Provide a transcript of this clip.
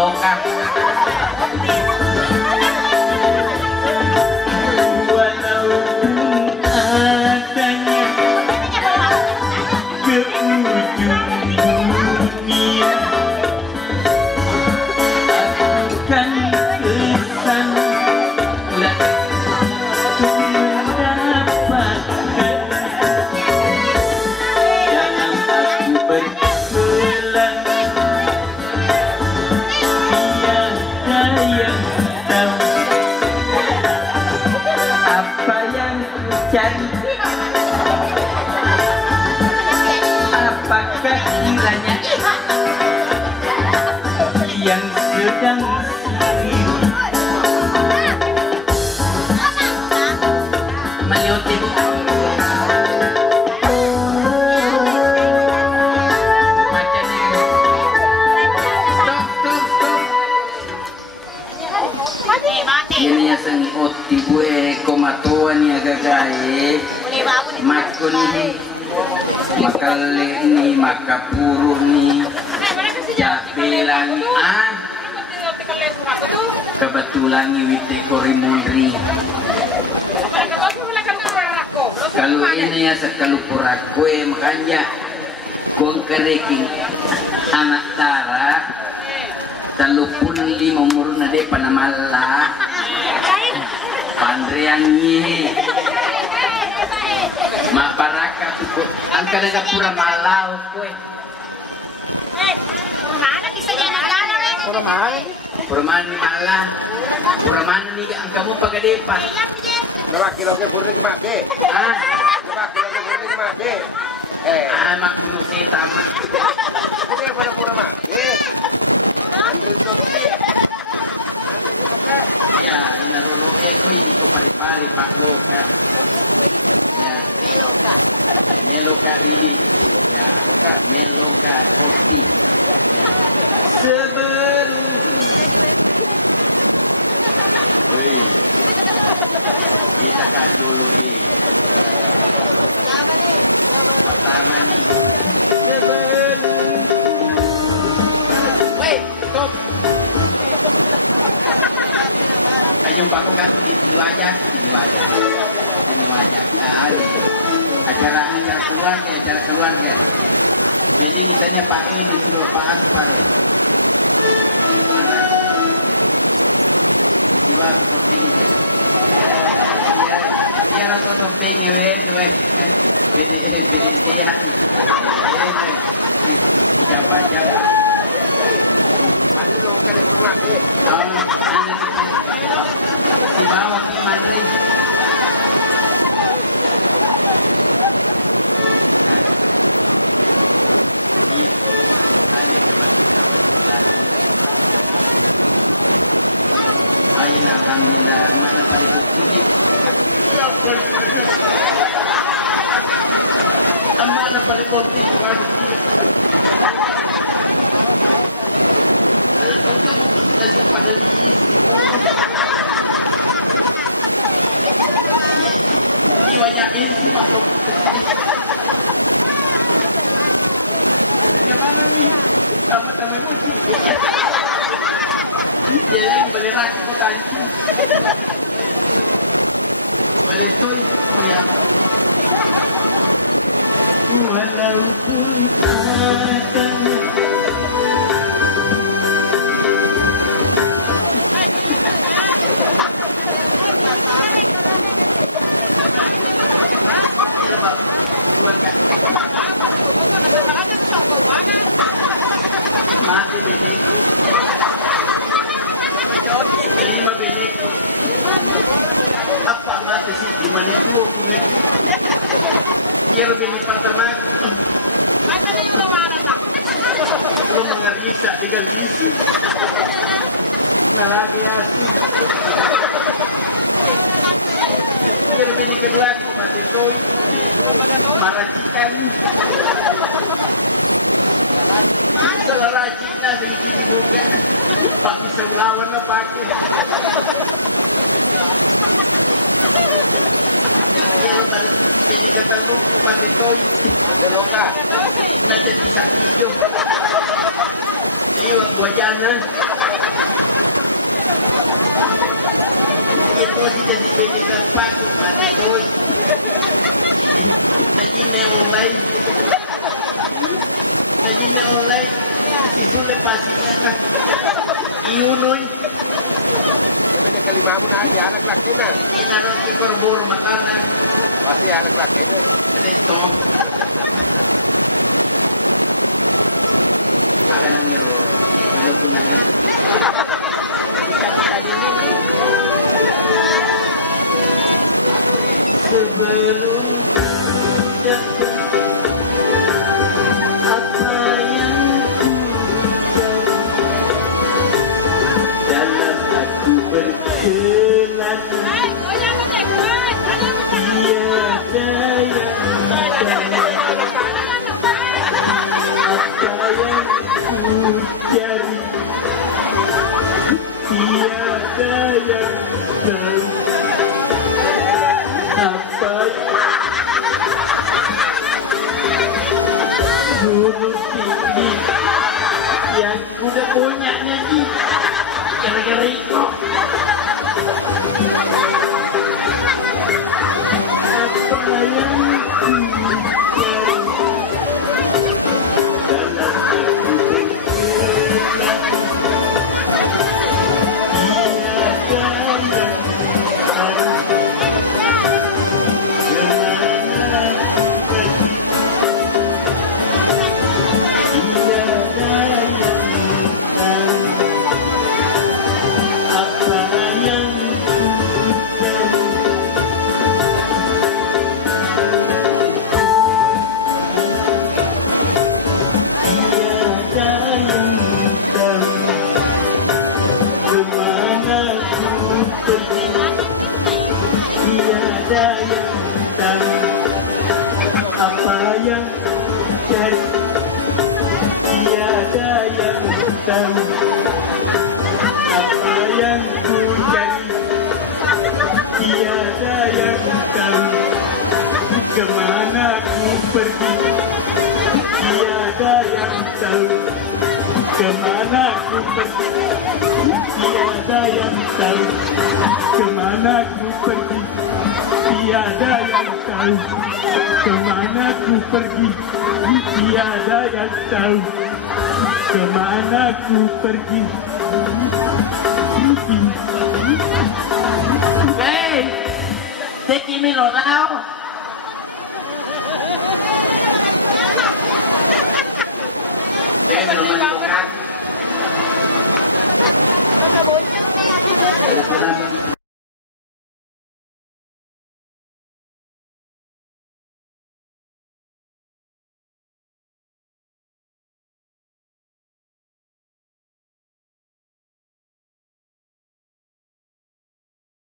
loka. Apakah kiranya yang sedang meliotin ini yang sengot tibue komatuan ya gagai makun makale ni makapuro ni jabelan kebetulan iwite korimundri kalau ini ya sekalupurako makanya kung kereking anak tara talupun lima umur na de panamala pandreangi mabaraka tuko ang kanaga pura malaw ko Purmana bisa jadi negara purman malah purman ni ang kamu pagadepa Nama kilo ke purni ke mak be. Nama kilo ke purni ke mak be. Mak dulu saya tamak. Kita pada pura mak be. Andre Toki. Andre Loka. Ya, ina rolo koi di ko pari-pari Pak Loka. Ya, Meloka. Meloka Ridi. Ya, Meloka Osti. Ya. Sebelum Wih, kita kajului. Apa nih? Pertama nih. Sebelum wait, stop. Ayo Pak Koga tuh di wajah. Acara keluarga. Jadi kitanya Pak E disuruh Pak Aspar. Siwa aku shopping ke. Biar aku shopping ya we. Pede sehat. Siapa. Andre Loka di rumah be. Si bawa ki Mandri. Iya, ada kebetulan. Ayo alhamdulillah, mana paling buktinya? Mana paling buktinya? Kau kamu pun sudah siap pagalis gitu. Di wajah bensin mak lo. Dia mana nih? Tamat-tamat muci. Dia yang beli rakit kok kancing. Beli toy, oh ya. Walaupun ada mati biniku. Lima biniku. Apa mati sih di mana itu aku ngaji? Kira bini pertamaku. Mata na yung lawanan na. Lo mangarisa di galisi. Nalagi asu. Kira bini kedua aku mati toy. Maracikan. Salah racik na sa cuci muka. Pak bisa lawan na pakai. Pero bini kataluku mati toy. Andre Loka. Nanda pisang hijau. Liwag buajana. ito si kasi binigang pato, matitoy. Nagina online. Nagina online. Si Sule pasingan na. Iunoy. Sabi na kalima mo na, ihalak-laki na. Inaron kay Corboro matanan. Kasi ihalak-laki na. Dito. Akan ang iro. Ilo ko na nga. Bisa-bisa dinding. Sebelum datang apa yang ku cari dalam aku berkelana tiada yang apa yang ku cari tiada yang tahu apa gunung tinggi yang kuda bonyaknya di gara-gara itu apa yang ku cari dalam aku berkelana tiada yang tahu tiada yang tahu apa yang cari tiada yang tahu apa yang ku cari tiada yang tahu kemana ku pergi tiada yang tahu kemana ku pergi tiada yang tahu kemana ku pergi tiada yang tahu kemana ku pergi tiada yang tahu kemana ku pergi. Hey, take me lo now. Jangan lupa. Baka bonya.